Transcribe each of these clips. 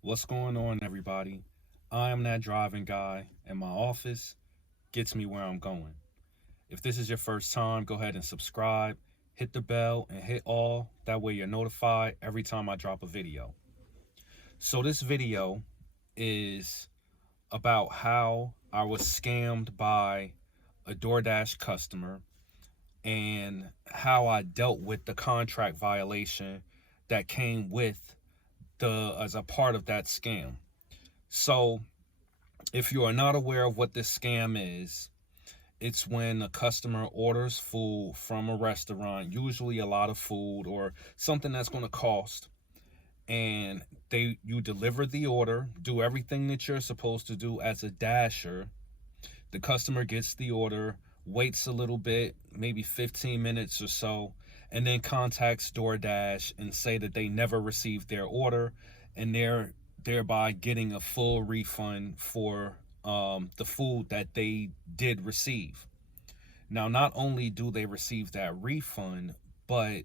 What's going on, everybody? I am that driving guy, and my office gets me where I'm going. If this is your first time, go ahead and subscribe, hit the bell, and hit all. That way, you're notified every time I drop a video. So, this video is about how I was scammed by a Doordash customer and how I dealt with the contract violation that came with the as a part of that scam. So, if you are not aware of what this scam is, it's when a customer orders food from a restaurant, usually a lot of food or something that's going to cost, and they you deliver the order, do everything that you're supposed to do as a dasher. The customer gets the order, waits a little bit, maybe 15 minutes or so, and then contacts DoorDash and say that they never received their order, and they're thereby getting a full refund for the food that they did receive. Now, not only do they receive that refund, but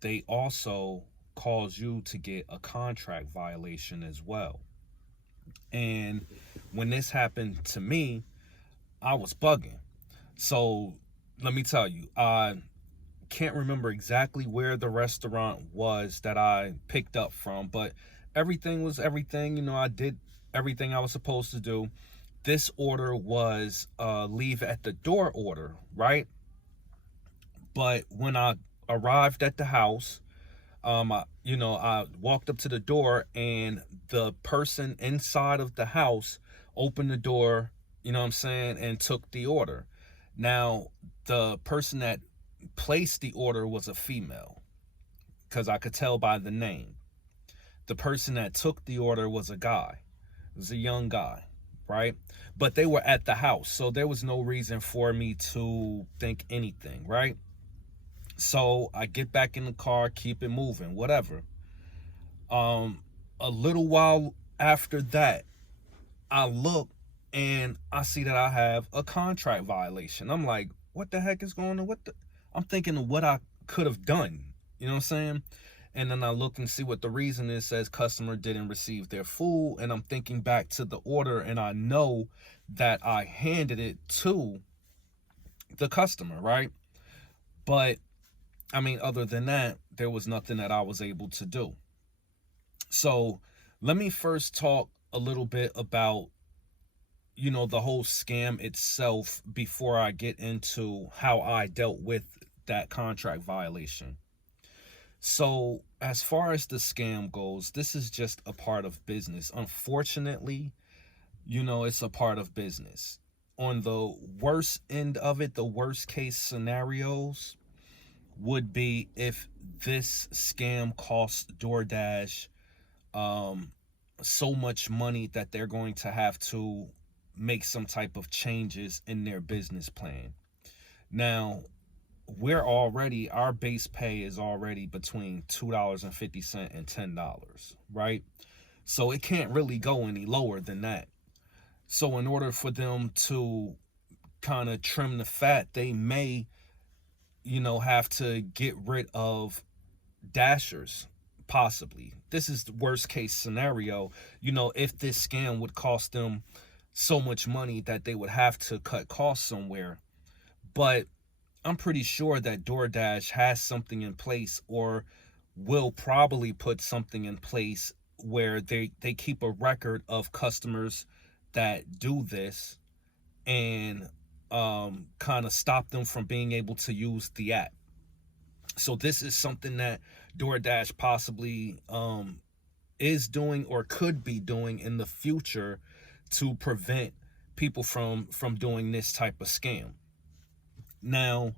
they also cause you to get a contract violation as well. And when this happened to me, I was bugging. So let me tell you, I can't remember exactly where the restaurant was that I picked up from, but everything was everything. I did everything I was supposed to do. This order was leave at the door order, right? But when I arrived at the house, I walked up to the door, and the person inside of the house opened the door, what I'm saying, and took the order. Now, the person that placed the order was a female, because I could tell by the name. The person that took the order was a guy. It was a young guy, right? But they were at the house, so there was no reason for me to think anything, right? So I get back in the car, keep it moving, whatever. Um, a little while after that, I look and I see that I have a contract violation. I'm like, what the heck is going on? I'm thinking of what I could have done. You know what I'm saying? And then I look and see what the reason is. Says customer didn't receive their food, and I'm thinking back to the order, and I know that I handed it to the customer, right? But I mean, other than that, there was nothing that I was able to do. So let me first talk a little bit about, the whole scam itself before I get into how I dealt with that contract violation. So, as far as the scam goes, this is just a part of business. Unfortunately, it's a part of business. On the worst end of it, the worst case scenarios would be if this scam costs DoorDash so much money that they're going to have to make some type of changes in their business plan. Now, our base pay is already between $2.50 and $10, right? So it can't really go any lower than that. So in order for them to kind of trim the fat, they may, have to get rid of dashers, possibly. This is the worst case scenario. If this scam would cost them so much money that they would have to cut costs somewhere. But I'm pretty sure that DoorDash has something in place, or will probably put something in place where they keep a record of customers that do this, and kind of stop them from being able to use the app. So this is something that DoorDash possibly is doing or could be doing in the future to prevent people from doing this type of scam. Now,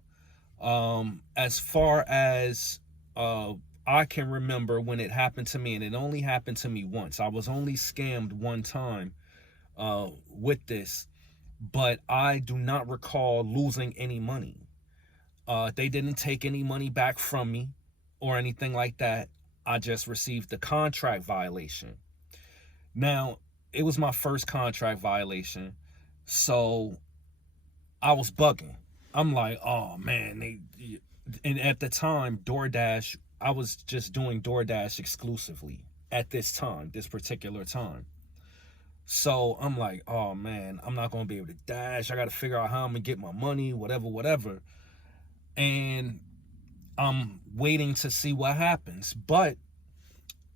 as far as I can remember when it happened to me, and it only happened to me once. I was only scammed one time with this, but I do not recall losing any money. They didn't take any money back from me or anything like that. I just received the contract violation. Now, it was my first contract violation, so I was bugging. I'm like, oh man, and at the time, DoorDash, I was just doing DoorDash exclusively. at this particular time. So I'm like, oh man, I'm not gonna be able to dash. I gotta figure out how I'm gonna get my money, whatever. And I'm waiting to see what happens. But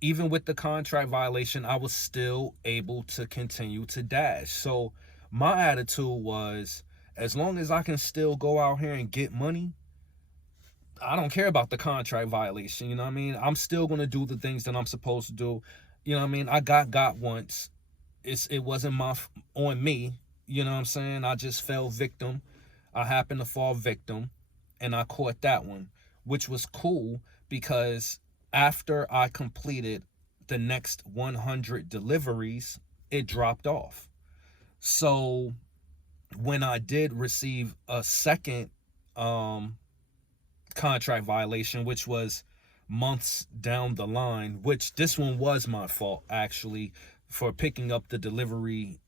even with the contract violation, I was still able to continue to dash. So my attitude was, as long as I can still go out here and get money, I don't care about the contract violation. You know what I mean? I'm still gonna do the things that I'm supposed to do. You know what I mean? I got once. It wasn't on me. You know what I'm saying? I just fell victim. I happened to fall victim, and I caught that one, which was cool because after I completed the next 100 deliveries, it dropped off. So when I did receive a second contract violation, which was months down the line, which this one was my fault actually for picking up the delivery,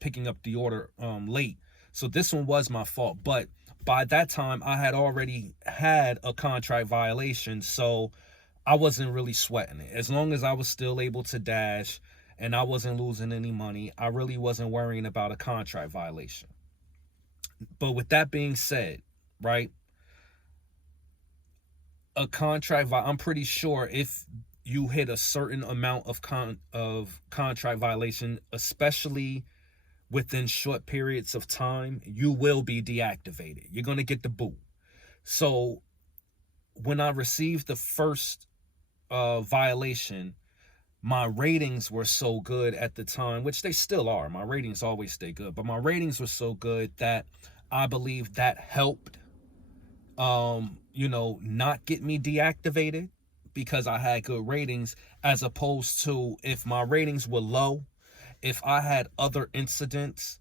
picking up the order late. So this one was my fault, but by that time I had already had a contract violation, so I wasn't really sweating it. As long as I was still able to dash and I wasn't losing any money, I really wasn't worrying about a contract violation. But with that being said, right, a contract, I'm pretty sure if you hit a certain amount of contract violation, especially within short periods of time, you will be deactivated. You're going to get the boot. So when I received the first violation, my ratings were so good at the time, which they still are. My ratings always stay good, but my ratings were so good that I believe that helped not get me deactivated because I had good ratings, as opposed to if my ratings were low, if I had other incidents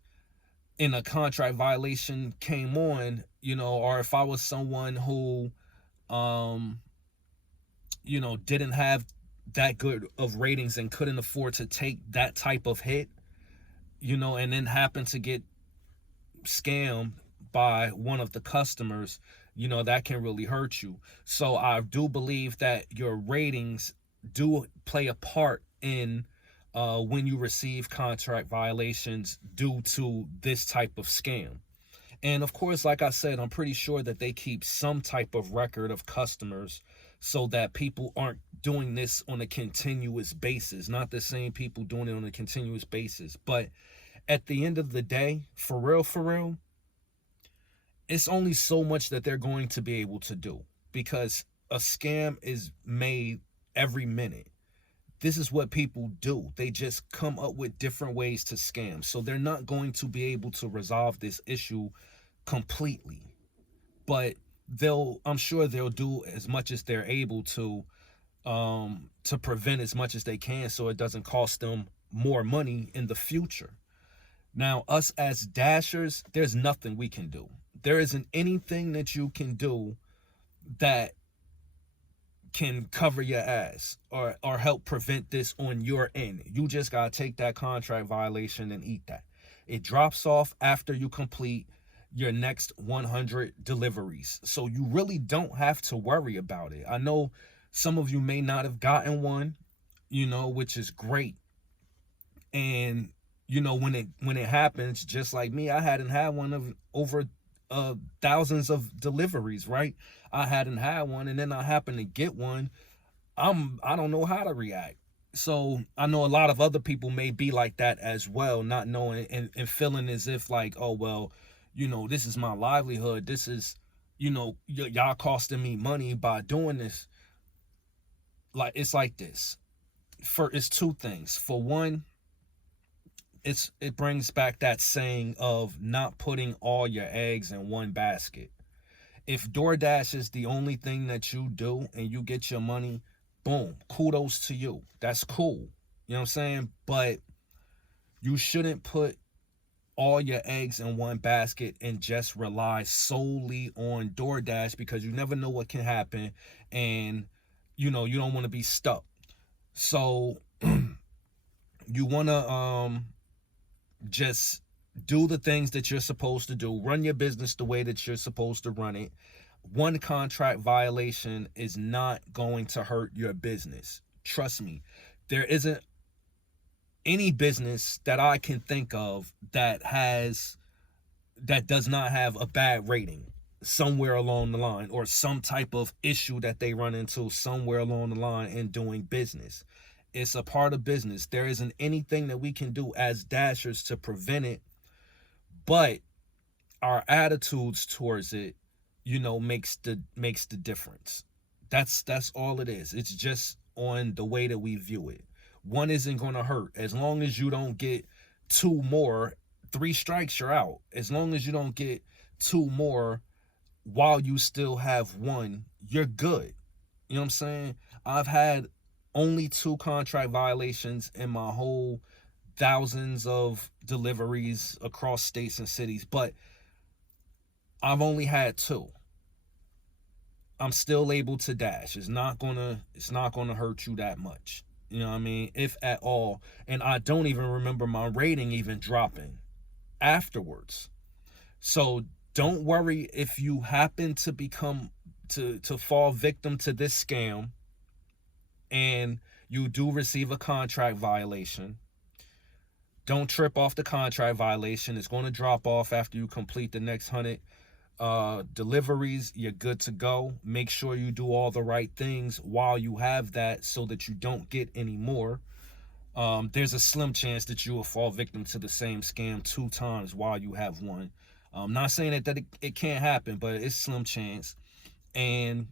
in a contract violation came on, or if I was someone who, didn't have that good of ratings and couldn't afford to take that type of hit, and then happened to get scammed by one of the customers, that can really hurt you. So I do believe that your ratings do play a part in when you receive contract violations due to this type of scam. And of course, like I said, I'm pretty sure that they keep some type of record of customers so that people aren't doing this on a continuous basis, not the same people doing it on a continuous basis. But at the end of the day, for real, it's only so much that they're going to be able to do, because a scam is made every minute. This is what people do. They just come up with different ways to scam. So they're not going to be able to resolve this issue completely. But I'm sure they'll do as much as they're able to prevent as much as they can so it doesn't cost them more money in the future. Now, us as dashers, there's nothing we can do. There isn't anything that you can do that can cover your ass or help prevent this on your end. You just gotta take that contract violation and eat that. It drops off after you complete your next 100 deliveries. So you really don't have to worry about it. I know some of you may not have gotten one, which is great. And when it happens, just like me, I hadn't had one of over thousands of deliveries, right? I hadn't had one, and then I happened to get one. I don't know how to react. So I know a lot of other people may be like that as well, not knowing and feeling as if like, oh well, this is my livelihood. This is, y'all costing me money by doing this. Like, it's like this. It's two things. For one, it brings back that saying of not putting all your eggs in one basket. If DoorDash is the only thing that you do and you get your money, boom, kudos to you. That's cool. You know what I'm saying? But you shouldn't put all your eggs in one basket and just rely solely on DoorDash, because you never know what can happen, and you don't want to be stuck. So you want to just do the things that you're supposed to do. Run your business the way that you're supposed to run it. One contract violation is not going to hurt your business. Trust me. There isn't any business that I can think of that does not have a bad rating somewhere along the line, or some type of issue that they run into somewhere along the line in doing business. It's a part of business. There isn't anything that we can do as Dashers to prevent it, but our attitudes towards it, makes the difference. That's all it is. It's just on the way that we view it. One isn't going to hurt. As long as you don't get two more, three strikes, you're out. As long as you don't get two more while you still have one, you're good. You know what I'm saying? I've had only two contract violations in my whole thousands of deliveries across states and cities, but I've only had two. I'm still able to dash. It's not gonna hurt you that much. You know what I mean? If at all. And I don't even remember my rating even dropping afterwards. So don't worry if you happen to become to fall victim to this scam and you do receive a contract violation. Don't trip off the contract violation. It's going to drop off after you complete the next 100 deliveries. You're good to go. Make sure you do all the right things while you have that so that you don't get any more. There's a slim chance that you will fall victim to the same scam 2 times while you have one. I'm not saying that it can't happen, but it's slim chance. And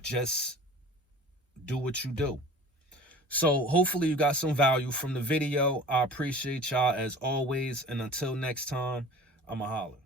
just do what you do. So hopefully you got some value from the video. I appreciate y'all as always. And until next time, I'ma holler.